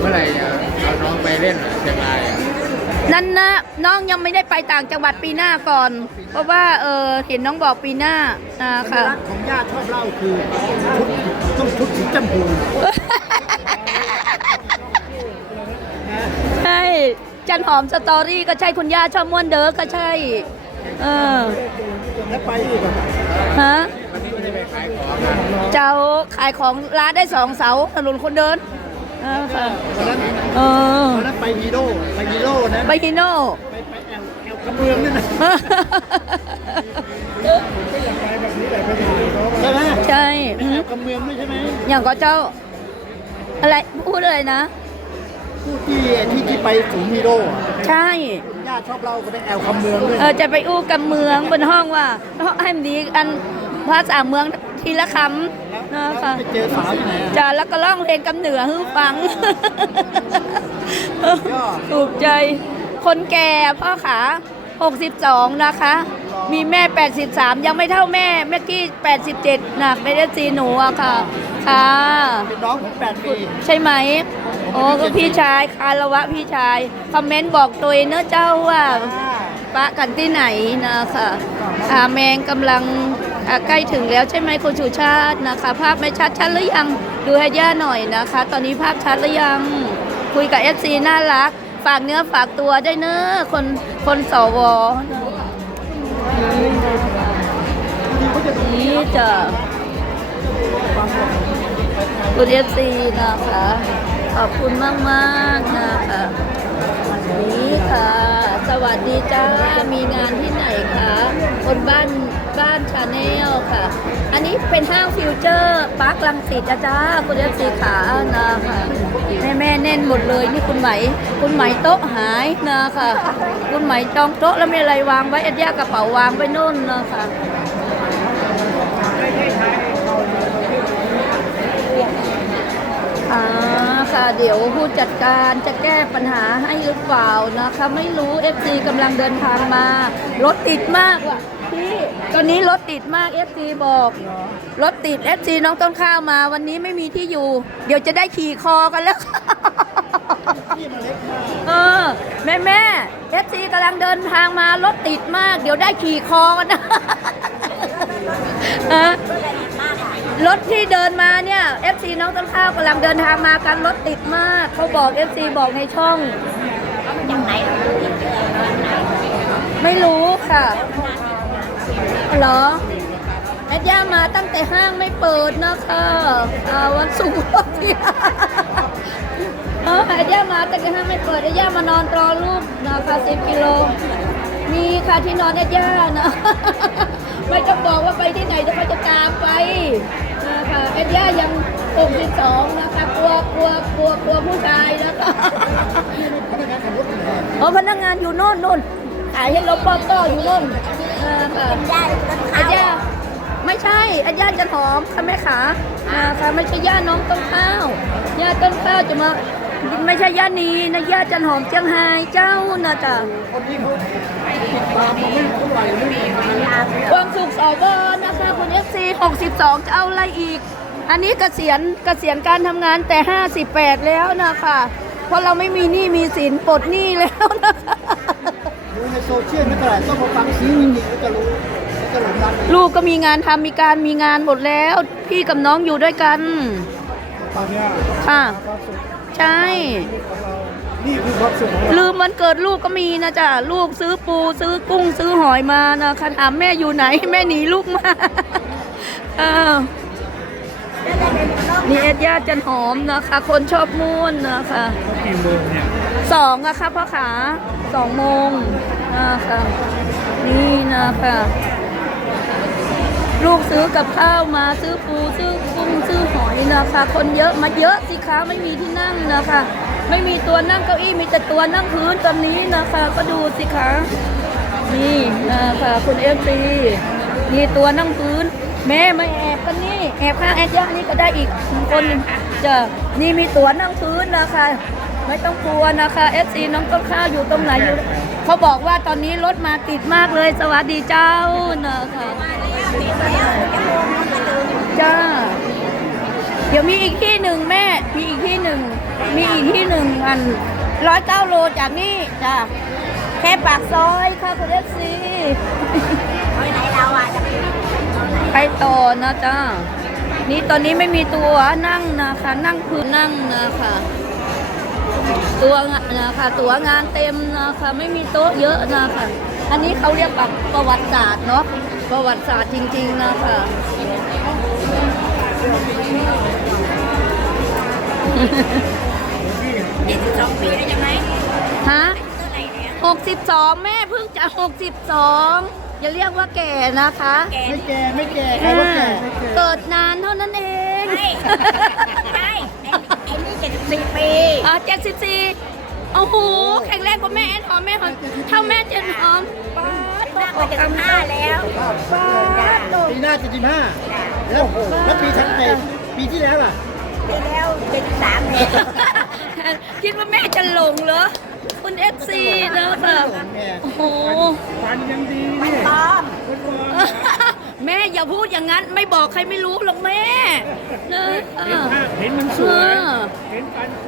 เมื่อไหร่จะเอาน้องไปเล่นอะเชียงรายอะนั่นนะน้องยังไม่ได้ไปต่างจังหวัดปีหน้าก่อน เพราะว่าเออเห็นน้องบอกปีหน้าอ่าสัญค่ะลักษณ์ของญาติชอบเล่าคือชุดต้องชุดสีจำพูใช่จันหอมสตอรี่ก็ใช่คุณย่าชอบม่วนเด้อก็ใช่ เออแล้วไปอีกอะฮะวันนี้ไม่ได้ไปขายของอะเจ้าขายของร้านได้สองเสาถนนคนเดิน เออค่ะวันนั้นเออวันนั้นไปฮีโร่ไปฮีโร่นะไปฮิโน่ ไปไปแอลแอลกระเบืองนี่นะใช่ไหมใช่ไปอืแอมลกระเบืองด้วยใช่ไหมอย่างก็เจ้า อะไรพูดเลยนะ ผู้ที่ที่ที่ไปศูนย์ฮีโร่อะใช่ ญาติชอบเล่าก็ได้แอลคำเมืองด้วย เออจะไปอู้กับเมืองบนห้องว่าให้มันดีอันภาษาเมือง ทีละคำแล้วนะคะไปเจอสาวที่ไหนอะจะแล้วก็ร้องเพลงกำเหนือให้ฟัง ถูกใจ คนแก่พ่อขา 62 นะคะ มีแม่ 83 ยังไม่เท่าแม่แม่กี้ 87นะไม่ได้ซีหนูอะค่ะ ค่ะ เป็นน้องผมแปดปีใช่ไหม โอ้ก็พี่ชายคารวะพี่ชาย คอมเมนต์บอกตัวเองเนอะเจ้าว่าปะกันที่ไหนนะคะอาแมงกำลังอ่า ใกล้ถึงแล้วใช่ไหมคุณสุชาตินะคะ ภาพไม่ชัดชัดหรือยังดูให้ย่าหน่อยนะคะ ตอนนี้ภาพชัดหรือยัง คุยกับเอฟซีน่ารัก ฝากเนื้อฝากตัวได้เนอะคนคนสวนี่จะคุณเอฟซีนะคะ ขอบคุณมากมากๆนะคะนี่ค่ะ วัสดีจ้า มีงานที่ไหนคะบนบ้านบ้านชาแนลค่ะ อันนี้เป็นห้างฟิวเจอร์ปาร์คลังสิตนะจ้าคุณเอฟซีขานะค่ะแม่แม่แน่นหมดเลยนี่คุณไหม คุณไหมโต๊ะหายนะค่ะ คุณไหมจองโต๊ะแล้วมีอะไรวางไว้อันยากระเป๋าวางไว้นู่นนะค่ะ อ่าค่ะ เดี๋ยวผู้จัดการจะแก้ปัญหาให้หรือเปล่านะคะ ไม่รู้ FC กำลังเดินทางมารถติดมากว่ะพี่ตอนนี้รถติดมาก FC บอกรถติด FC น้องต้นข้าวมา วันนี้ไม่มีที่อยู่ เดี๋ยวจะได้ขี่คอกันแล้วเออแม่แม่เอฟซีกำลังเดินทางมารถติดมาก เดี๋ยวได้ขี่คอกันนะ รถที่เดินมาเนี่ยเอฟซีน้องต้นข้าวกำลังเดินทางมากันรถติดมาก เขาบอกเอฟซีบอกในช่อง ไม่รู้ค่ะเหรอแอดย่ามาตั้งแต่ห้างไม่เปิดนะคะอ่าวันศุกร์ที่เออแอดย่ามาตั้งแต่ห้างไม่เปิดแอดย่ามานอนรอลูกนะคะสิบกิโลมีค่ะที่นอนแอดย่านะไม่ต้องบอกว่าไปที่ไหนเดี๋ยวเขาจะตามไป นะคะแอดย่ายัง62นะคะกลัวกลัวกลัวกลัวผู้ชายนะคะอ๋อพนักงานอยู่โน่นโน่นขายให้ลบปอต้ออยู่โน่นเออค่ะอาญาไม่ใช่อาญาจะหอมค่ะแม่ขาอ่าค่ะไม่ใช่ย่าน้องต้นข้าวย่าต้นข้าวจะมาไม่ใช่ย่านีนะย่าจันหอมเจียงไฮ้เจ้านะจ๊ะคนที่เขาติดตามมาไม่เท่าไหร่ไม่มีงานความสุขสวนะคะคุณเอฟซี62จะเอาอะไรอีก อันนี้เกษียณเกษียณการทำงานแต่ 58 แล้วนะคะ เพราะเราไม่มีหนี้มีสินปลดหนี้แล้วนะคะดูในโซเชียลไม่เท่าไหร่ต้องมาฟังเสียงจริงๆก็จะรู้ก็จะหลงรักลูกก็มีงานทำมีการมีงานหมดแล้ว พี่กับน้องอยู่ด้วยกัน ตอนเนี้ยค่ะ ความสุขใช่ ของเรา นี่คือความสุขของเราลืมวันเกิดลูกก็มีนะจ๊ะลูกซื้อปูซื้อกุ้งซื้อหอยมานะคะถามแม่อยู่ไหน แม่หนีลูกมา อ้าว นี่เอ็ดย่าจันหอมนะคะ คนชอบม่วนนะคะกี่โมงเนี่ยสองอะค่ะพ่อขาสองโมงนะคะนี่นะคะลูกซื้อกับข้าวมาซื้อปูซื้อกุ้งซื้อหอยนะคะ คนเยอะมาเยอะสิคะไม่มีที่นั่งนะคะ ไม่มีตัวนั่งเก้าอี้มีแต่ตัวนั่งพื้นตอนนี้นะคะ ก็ดูสิคะนี่นะคะคุณเอฟซีนี่ตัวนั่งพื้น แม่ไม่แอบกันนี่แอบข้างแอดย่านี่ก็ได้อีกคนหนึ่งจะนี่มีตั๋วนั่งพื้นนะคะ ไม่ต้องกลัวนะคะเอซีน้องต้นข้าวอยู่ตรงไหนอยู่เขาบอกว่าตอนนี้รถมาติดมากเลยสวัสดีเจ้านะคะจ้าเดี๋ยวมีอีกที่หนึ่งแม่ มีอีกที่หนึ่งมีอีกที่หนึ่งอันร้อยเก้าโลจากนี่จ้ะแค่ปากซอยค่ะคุณเอฟซีไปไหนเราอะจะไป ไปต่อนะจ้านี่ตอนนี้ไม่มีตัวนั่งนะคะ นั่งพื้นนั่งนะคะ ตัวงะนะคะตัวงานเต็มนะคะ ไม่มีโต๊ะเยอะนะคะ อันนี้เขาเรียกแบบประวัติศาสตร์เนาะประวัติศาสตร์จริง ๆนะคะเจ็ดสิบสองปีได้ยังไงฮะเท่าไหร่เนี่ยหกสิบสองแม่เพิ่งจะหกสิบสอง อย่าเรียกว่าแก่นะคะแกไม่แก่ไม่แก่ใครว่าแก่เกิดนานเท่านั้นเองไม่ใช่ไอ้ไอ้นี่เจ็ดสิบสี่ปีอ่าเจ็ดสิบสี่โอ้โหแข็งแรงกว่าแม่แอนหอมแม่หอมเท่าแม่เจนหอมป้าดหน้าก็เจ็ดสิบห้าแล้วป้าดโดปีหน้าเจ็ดสิบห้าแล้วแล้วปีทันไปปีที่แล้วอะปีแล้วเจ็ดสิบสามเนี่ยคิดว่าแม่จะหลงเหรอ คุณเอฟซีนะคะโอ้โหมันปลอมแม่อย่าพูดอย่างนั้น ไม่บอกใครไม่รู้หรอกแม่นะเห็นมันสวยเห็นฟันส